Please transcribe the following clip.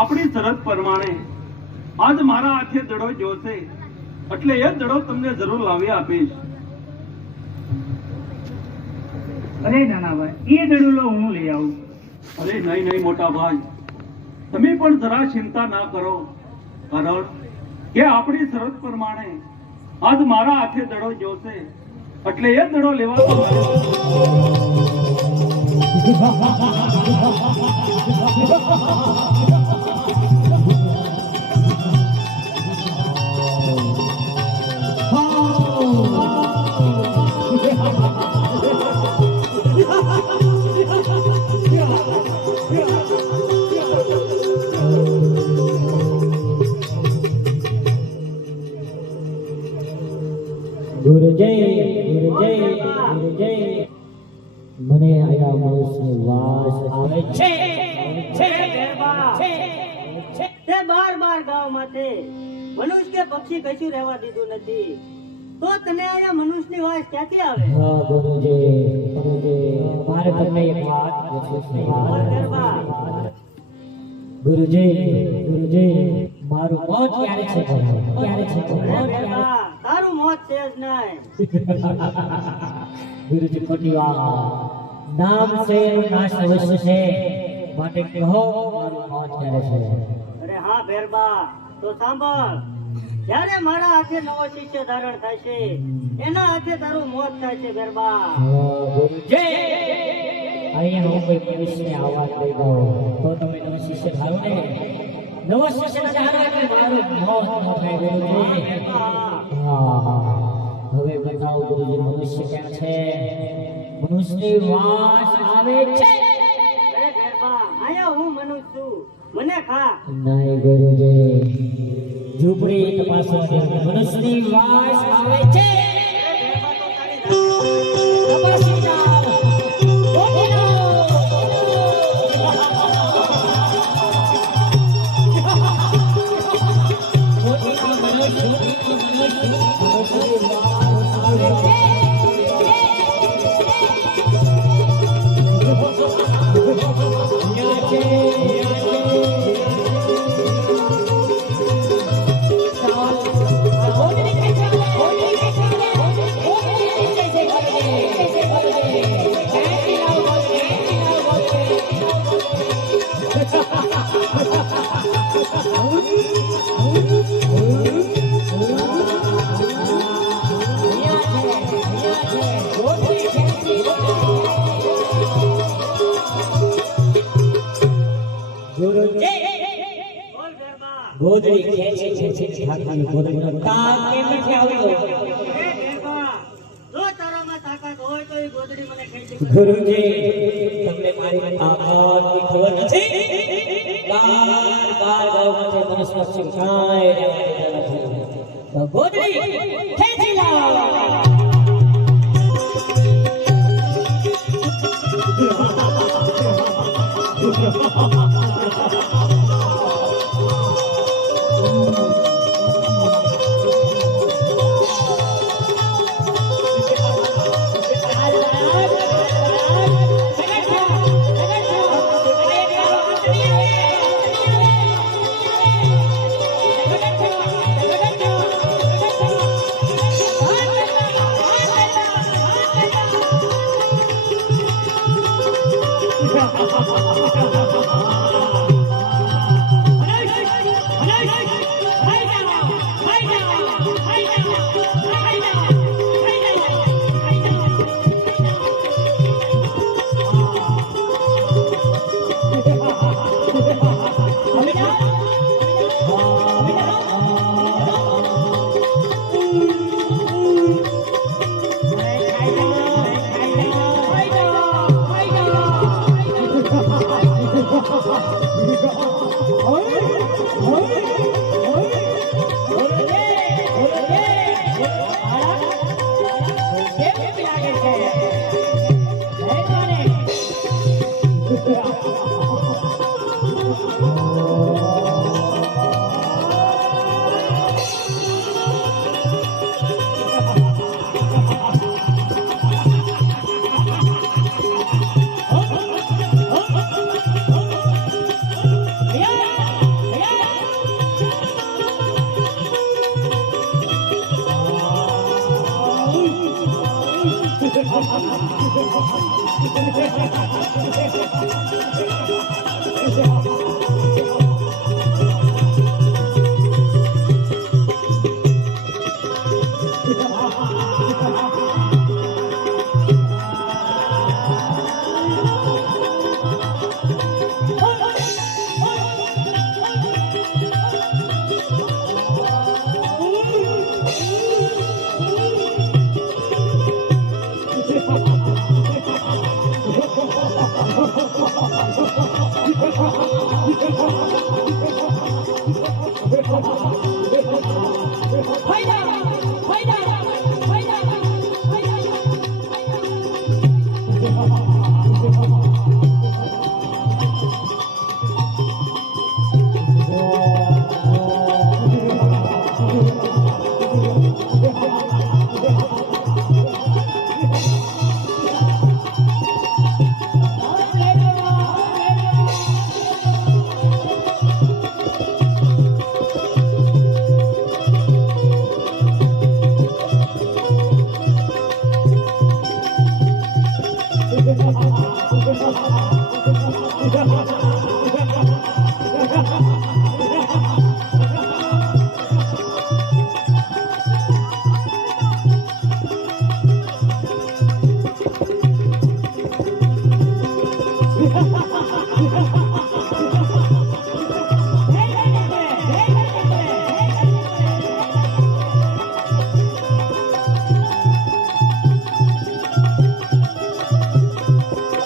આપણી શરત પ્રમાણે આજ મારા હાથે દડો જોશે એટલે એ દડો તમને જરૂર લાવી આપીશ. અરે નાના ભાઈ, એ દડો હું લઈ આવું. અરે નહીં નહીં મોટા ભાઈ, તમે પણ જરા ચિંતા ના કરો, કારણ કે આપણી શરત પ્રમાણે આજ મારા હાથે દડો જોશે એટલે એ દડો લેવા મને આયા મનુષ્ય વાસ આવે છે તે બાર ગામ માથે મનુષ્ય કે પક્ષી કશું રહેવા દીધું નથી, તો તને આયા મનુષ્યની વાસ ક્યાંથી આવે? હા ગુરુજી, મારે તમને એક વાત પૂછવી છે. ગુરુજી મારું મોત ક્યારે છે? તારું મોત છે જ નહીં. ગુરુજી ખોટી વાત, નામ છે નાશ અવશ્ય છે, માટે કહો મારું મોત ક્યારે છે? અરે હા ભેરબા, તો સાંભળ, જ્યારે મારા હાથે નવો શિષ્ય ધારણ થાય છે એના હાથે તારું મોત થાય છે ભેરબા. ગુરુજી અહીંયા હું કોઈ મનુષ્યને આવાજ દઈ દઉં તો તમે નવો શિષ્ય ધારો ને, નવો શિષ્ય ધારો એટલે મારું મોત ન થાય. ગુરુજી હવે બતાવો ગુરુજી, મનુષ્ય ક્યાં છે? મનુષ્યની વાસ આવે છે? અરે ભેરબા, આયા હું મનુષ્ય છું, મને ખા. નહીં ગુરુજી, ઝૂંપડી તપાસો, મનુષ્યની વાસ આવે છે. તપાસી જાઓ. ગોદડી ખેંચે ઠાકરની ગોદડીનો તાક કેમ નથી આવ્યો? જો તારામાં તાકાત હોય તો એ ગોદડી મને કહી દીધી. ગુરુજી તમને મારી તાકાતની ખબર નથી. બાર ગામમાંથી મનુષ્ય શિખાય રહેવા દેતા નથી. તો ગોદડી ખેંચી લાવો.